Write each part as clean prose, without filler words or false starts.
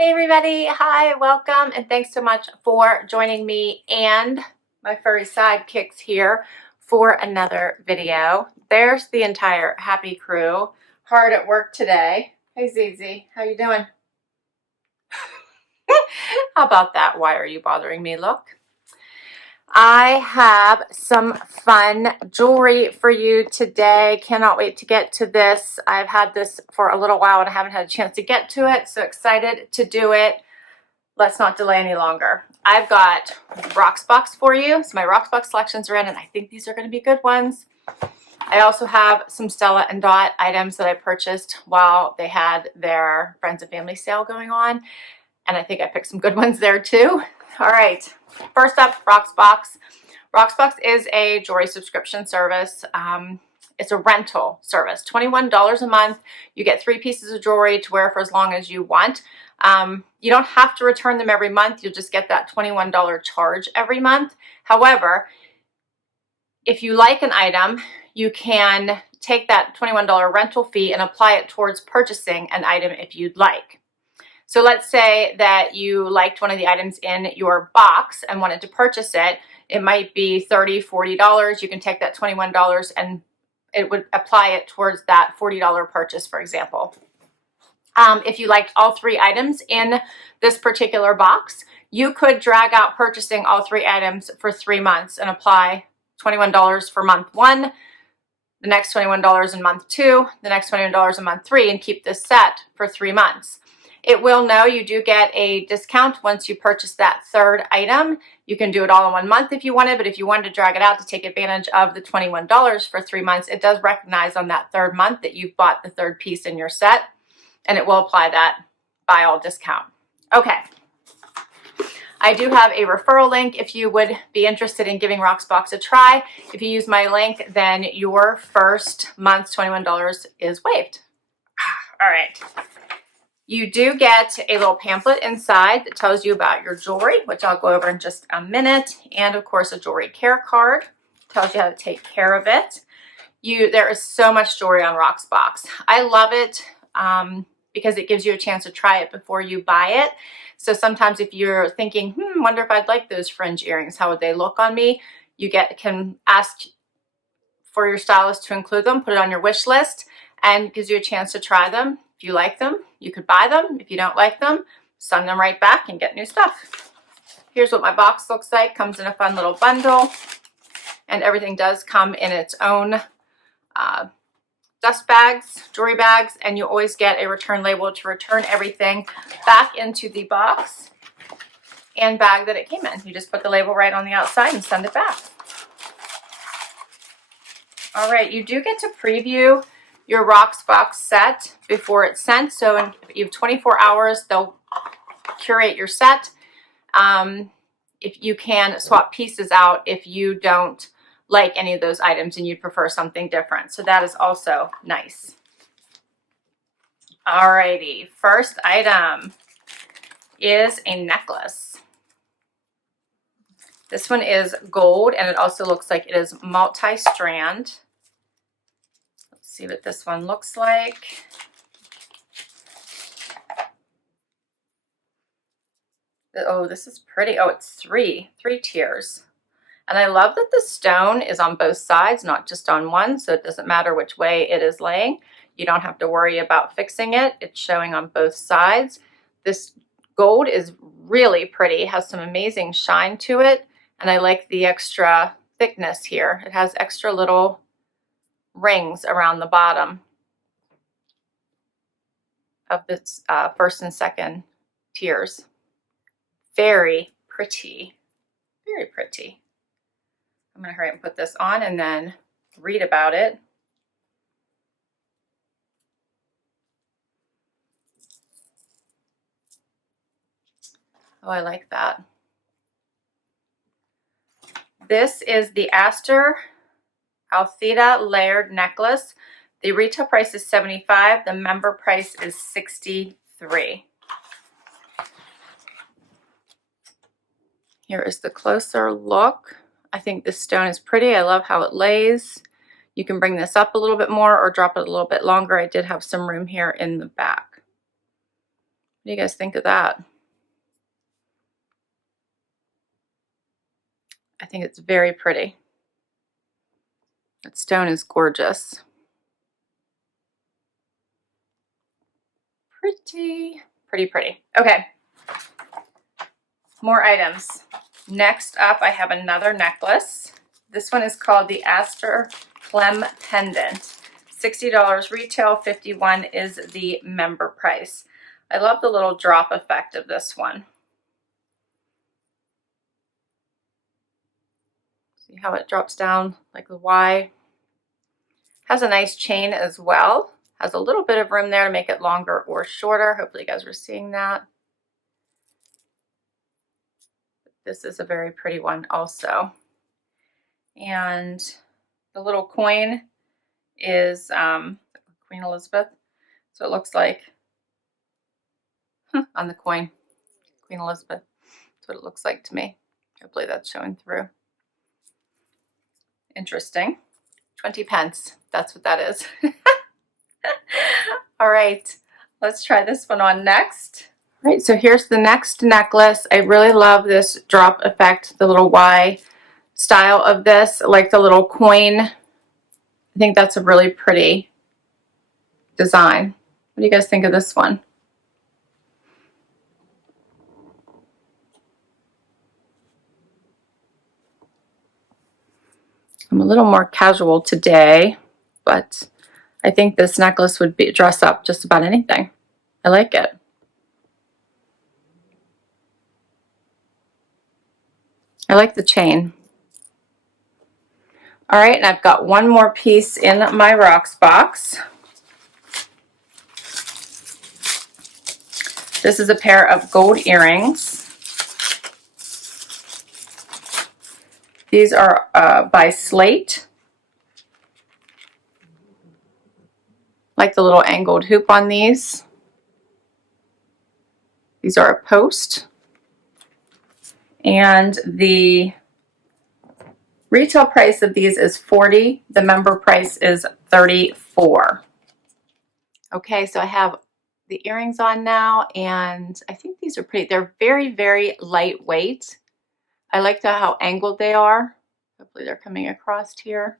Hey everybody, hi, welcome, and thanks so much for joining me and my furry sidekicks here for another video. There's the entire happy crew, hard at work today. Hey Zizi, how you doing? How about that? Why are you bothering me? Look. I have some fun jewelry for you today. Cannot wait to get to this. I've had this for a little while and I haven't had a chance to get to it, so excited to do it. Let's not delay any longer. I've got Rocksbox for you. So my Rocksbox selections are in, and I think these are going to be good ones. I also have some Stella and Dot items that I purchased while they had their friends and family sale going on, and I think I picked some good ones there too. All right, first up, Rocksbox. Rocksbox is a jewelry subscription service. It's a rental service, $21 a month. You get 3 pieces of jewelry to wear for as long as you want. You don't have to return them every month. You'll just get that $21 charge every month. However, if you like an item, you can take that $21 rental fee and apply it towards purchasing an item if you'd like. So let's say that you liked one of the items in your box and wanted to purchase it. It might be $30, $40. You can take that $21 and it would apply it towards that $40 purchase, for example. If you liked all 3 items in this particular box, you could drag out purchasing all 3 items for 3 months and apply $21 for month 1, the next $21 in month 2, the next $21 in month 3, and keep this set for 3 months. It will know you do get a discount once you purchase that 3rd item. You can do it all in 1 month if you wanted, but if you wanted to drag it out to take advantage of the $21 for 3 months, it does recognize on that 3rd month that you've bought the 3rd piece in your set, and it will apply that buy all discount. Okay. I do have a referral link if you would be interested in giving Rocksbox a try. If you use my link, then your first month's $21 is waived. All right. You do get a little pamphlet inside that tells you about your jewelry, which I'll go over in just a minute. And of course, a jewelry care card tells you how to take care of it. There is so much jewelry on Rocksbox. I love it because it gives you a chance to try it before you buy it. So sometimes if you're thinking, wonder if I'd like those fringe earrings, how would they look on me? You can ask for your stylist to include them, put it on your wish list, and gives you a chance to try them. If you like them, you could buy them. If you don't like them, send them right back and get new stuff. Here's what my box looks like. Comes in a fun little bundle, and everything does come in its own dust bags, jewelry bags, and you always get a return label to return everything back into the box and bag that it came in. You just put the label right on the outside and send it back. All right, you do get to preview your Rocksbox set before it's sent. So you have 24 hours, they'll curate your set. If you can swap pieces out if you don't like any of those items and you'd prefer something different. So that is also nice. Alrighty, first item is a necklace. This one is gold and it also looks like it is multi-strand. Let's see what this one looks like. Oh, this is pretty. Oh, it's three tiers. And I love that the stone is on both sides, not just on one, so it doesn't matter which way it is laying. You don't have to worry about fixing it. It's showing on both sides. This gold is really pretty, has some amazing shine to it, and I like the extra thickness here. It has extra little rings around the bottom of its 1st and 2nd tiers. Very pretty, very pretty. I'm going to hurry up and put this on and then read about it. Oh, I like that. This is the Aster Altheda layered necklace. The retail price is $75. The member price is $63. Here is the closer look. I think this stone is pretty. I love how it lays. You can bring this up a little bit more or drop it a little bit longer. I did have some room here in the back. do you guys think of that? I think it's very pretty. That stone is gorgeous. Pretty, pretty, pretty. Okay, more items. Next up, I have another necklace. This one is called the Aster Clem Pendant. $60 retail, $51 is the member price. I love the little drop effect of this one. See how it drops down like the Y? Has a nice chain as well. Has a little bit of room there to make it longer or shorter. Hopefully you guys were seeing that. This is a very pretty one also. And the little coin is Queen Elizabeth. So it looks like on the coin, Queen Elizabeth. That's what it looks like to me. Hopefully that's showing through. Interesting. 20 pence. That's what that is. All right, let's try this one on next. All right, so here's the next necklace. I really love this drop effect, the little Y style of this, like the little coin. I think that's a really pretty design. What do you guys think of this one? I'm a little more casual today, but I think this necklace would be dress up just about anything. I like it. I like the chain. All right, and I've got one more piece in my Rocksbox. This is a pair of gold earrings. These are by Slate. Like the little angled hoop on these. These are a post. And the retail price of these is $40. The member price is $34. Okay, so I have the earrings on now, and I think these are pretty. They're very, very lightweight. I like how angled they are. Hopefully they're coming across here.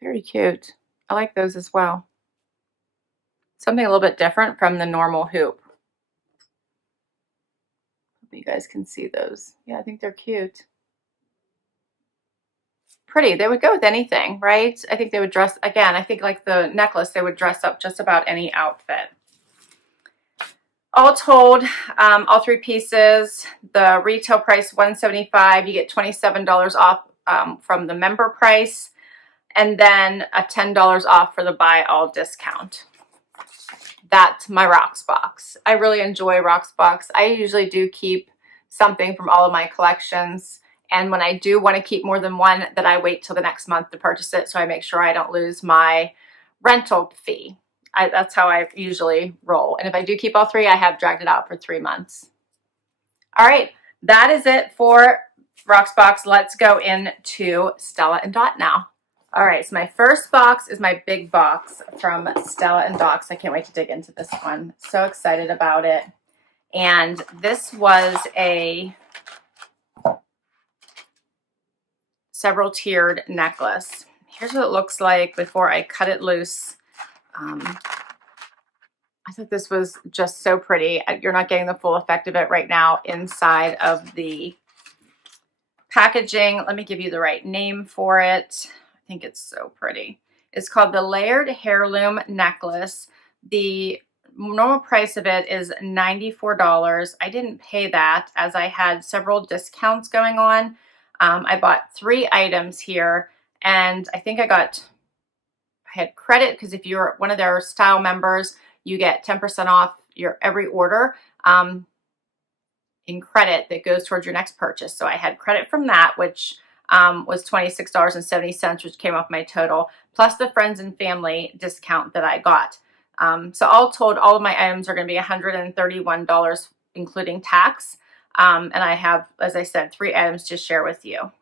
Very cute. I like those as well. Something a little bit different from the normal hoop. Hope you guys can see those. Yeah, I think they're cute. Pretty. They would go with anything, right? I think they would dress, again, I think like the necklace, they would dress up just about any outfit. All told, all three pieces, the retail price $175. You get $27 off from the member price, and then a $10 off for the buy all discount. That's my Rocksbox. I really enjoy Rocksbox. I usually do keep something from all of my collections, and when I do want to keep more than one, then I wait till the next month to purchase it, so I make sure I don't lose my rental fee. That's how I usually roll. And if I do keep all three, I have dragged it out for 3 months. All right, that is it for Rocksbox. Let's go into Stella and Dot now. All right, so my first box is my big box from Stella and Dot. I can't wait to dig into this one. So excited about it. And this was a several tiered necklace. Here's what it looks like before I cut it loose. I thought this was just so pretty. You're not getting the full effect of it right now inside of the packaging. Let me give you the right name for it. I think it's so pretty. It's called the Layered Heirloom Necklace. The normal price of it is $94. I didn't pay that as I had several discounts going on. I bought 3 items here, and I think I had credit because if you're one of their style members, you get 10% off your every order in credit that goes towards your next purchase. So I had credit from that, which was $26.70, which came off my total, plus the friends and family discount that I got. So all told, all of my items are going to be $131, including tax. And I have, as I said, 3 items to share with you.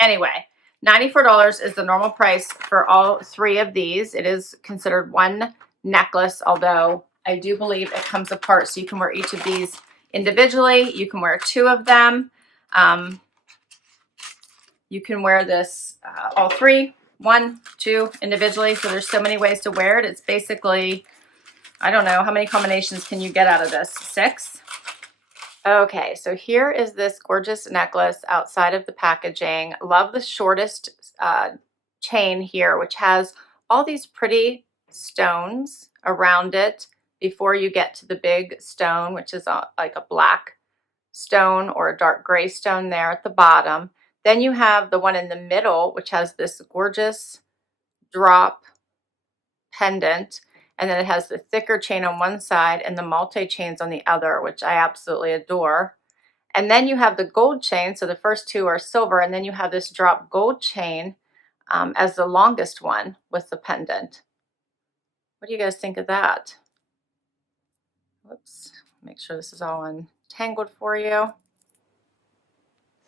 Anyway, $94 is the normal price for all 3 of these. It is considered one necklace, although I do believe it comes apart, so you can wear each of these individually. You can wear 2 of them. You can wear this all 3, 1, 2 individually. So there's so many ways to wear it. It's basically, I don't know, how many combinations can you get out of this? 6? Okay, so here is this gorgeous necklace outside of the packaging. Love the shortest chain here, which has all these pretty stones around it before you get to the big stone, which is like a black stone or a dark gray stone there at the bottom. Then you have the one in the middle, which has this gorgeous drop pendant. And then it has the thicker chain on one side and the multi-chains on the other, which I absolutely adore. And then you have the gold chain. So the first 2 are silver. And then you have this drop gold chain as the longest one with the pendant. What do you guys think of that? Whoops. Make sure this is all untangled for you.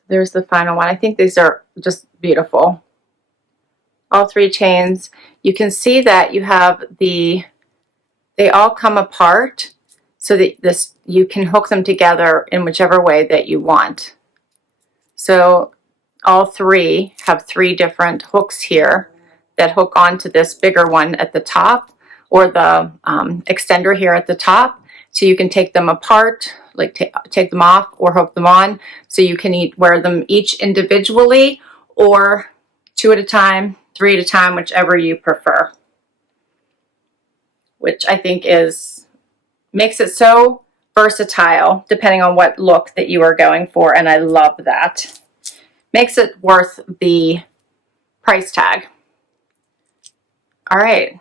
There's the final one. I think these are just beautiful. All 3 chains. You can see that you have they all come apart so that you can hook them together in whichever way that you want. So all 3 have 3 different hooks here that hook onto this bigger one at the top, or the extender here at the top. So you can take them apart, like take them off or hook them on. So you can wear them each individually or 2 at a time, 3 at a time, whichever you prefer. Which I think makes it so versatile depending on what look that you are going for, and I love that. Makes it worth the price tag. All right,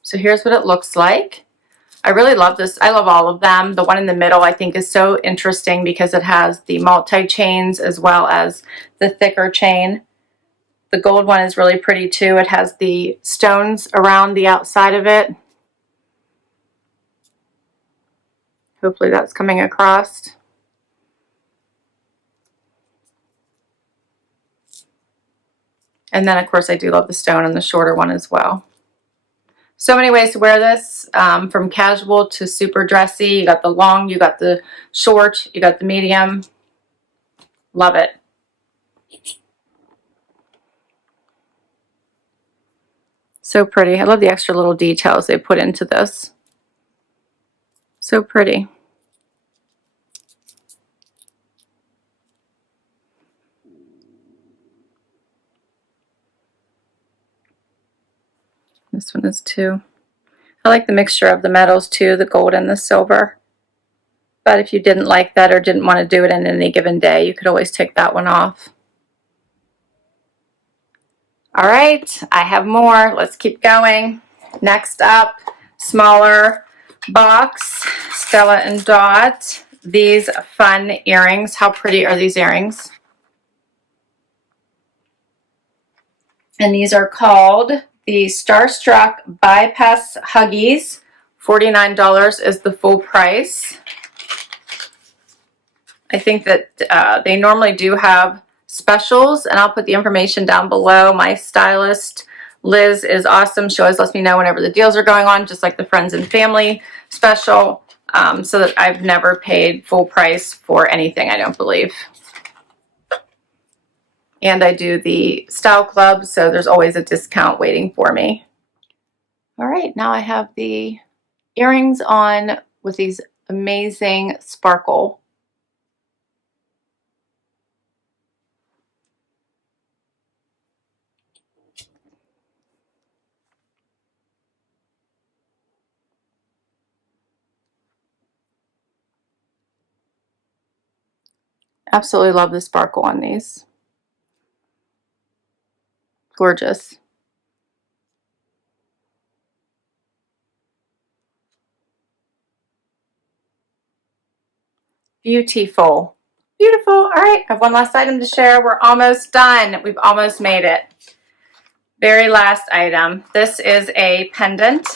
so here's what it looks like. I really love this. I love all of them. The one in the middle I think is so interesting because it has the multi-chains as well as the thicker chain. The gold one is really pretty too. It has the stones around the outside of it. Hopefully that's coming across. And then of course I do love the stone on the shorter one as well. So many ways to wear this, from casual to super dressy. You got the long, you got the short, you got the medium. Love it. So pretty. I love the extra little details they put into this. So pretty. This one is too. I like the mixture of the metals too, the gold and the silver. But if you didn't like that or didn't want to do it in any given day, you could always take that one off. All right, I have more. Let's keep going. Next up, smaller box, Stella Dot. These fun earrings. How pretty are these earrings? And these are called the Starstruck Bypass Huggies. $49 is the full price. I think that they normally do have specials, and I'll put the information down below. My stylist, Liz, is awesome. She always lets me know whenever the deals are going on, just like the friends and family special, so that I've never paid full price for anything, I don't believe. And I do the style club, so there's always a discount waiting for me. All right, now I have the earrings on with these amazing sparkle. Absolutely love the sparkle on these. Gorgeous. Beautiful. Beautiful. All right, I have one last item to share. We're almost done. We've almost made it. Very last item. This is a pendant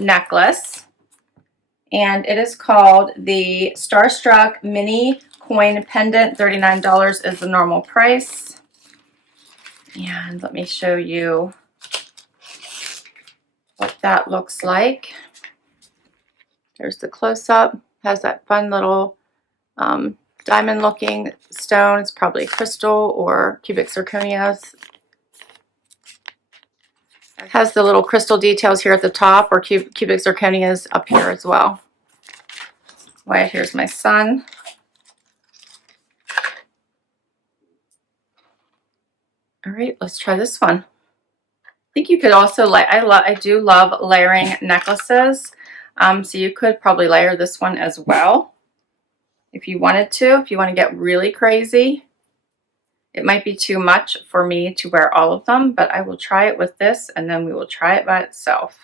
necklace. And it is called the Starstruck Mini Coin Pendant. $39 is the normal price. And let me show you what that looks like. There's the close-up. Has that fun little diamond looking stone. It's probably crystal or cubic zirconia. Has the little crystal details here at the top, or cubic zirconias up here as well. Right, here's my son. All right, let's try this one. I think you could also I do love layering necklaces. So you could probably layer this one as well if you wanted to, if you want to get really crazy. It might be too much for me to wear all of them, but I will try it with this, and then we will try it by itself.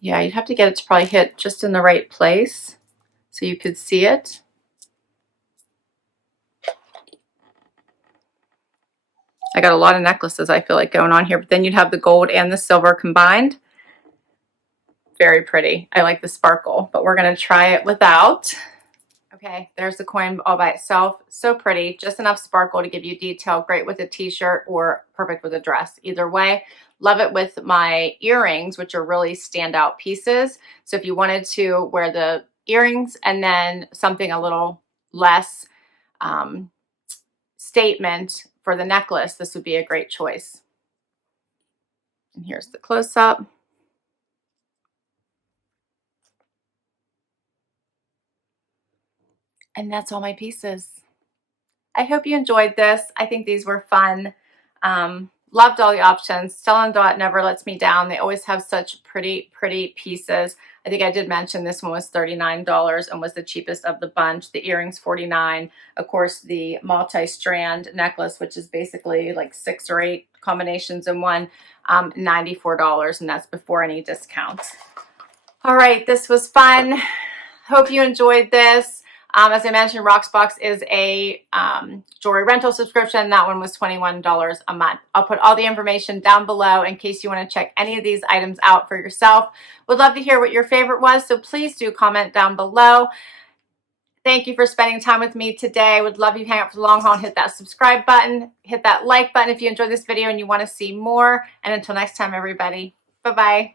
Yeah, you'd have to get it to probably hit just in the right place so you could see it. I got a lot of necklaces, I feel like, going on here, but then you'd have the gold and the silver combined. Very pretty. I like the sparkle, but we're going to try it without. Okay, there's the coin all by itself. So pretty. Just enough sparkle to give you detail. Great with a t-shirt or perfect with a dress. Either way. Love it with my earrings, which are really standout pieces. So if you wanted to wear the earrings and then something a little less statement for the necklace, this would be a great choice. And here's the close-up. And that's all my pieces. I hope you enjoyed this. I think these were fun. Loved all the options. Stella Dot never lets me down. They always have such pretty, pretty pieces. I think I did mention this one was $39 and was the cheapest of the bunch. The earrings, $49. Of course, the multi-strand necklace, which is basically like 6 or 8 combinations in one, $94, and that's before any discounts. All right, this was fun. Hope you enjoyed this. As I mentioned, Rocksbox is a jewelry rental subscription. That one was $21 a month. I'll put all the information down below in case you want to check any of these items out for yourself. Would love to hear what your favorite was, so please do comment down below. Thank you for spending time with me today. Would love you to hang out for the long haul and hit that subscribe button. Hit that like button if you enjoyed this video and you want to see more. And until next time, everybody, bye-bye.